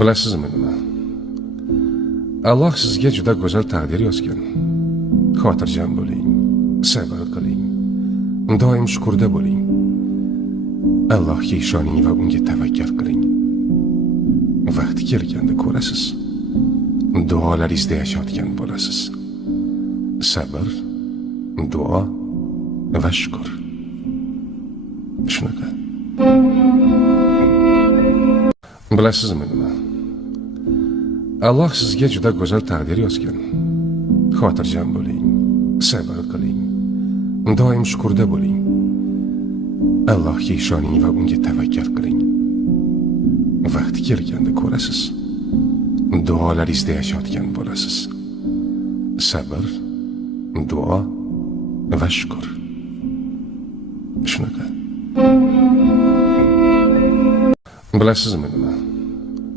Bilasizmi nima? Alloh sizga juda go'zal taqdir yozgan. Xotirjam bo'ling, sabr qiling, doim shukurda bo'ling. Allohga ishoning va unga tavakkal qiling. Vaqti kelganda ko'rasiz, duolaringizda yashayotgan bo'lasiz. Sabr, duo va shukr. Shunaqa. Bilasizmi nima? Alloh sizga juda go'zal taqdir yozgan. Xotirjam bo'ling, sabr qiling, doim shukurda bo'ling. Allohga ishoning va unga tavakkal qiling. Vaqti kelganda ko'rasiz, duolaringizda yashayotgan bo'lasiz. Sabr, duo va shukr. Shunaqa. Bilasizmi nima?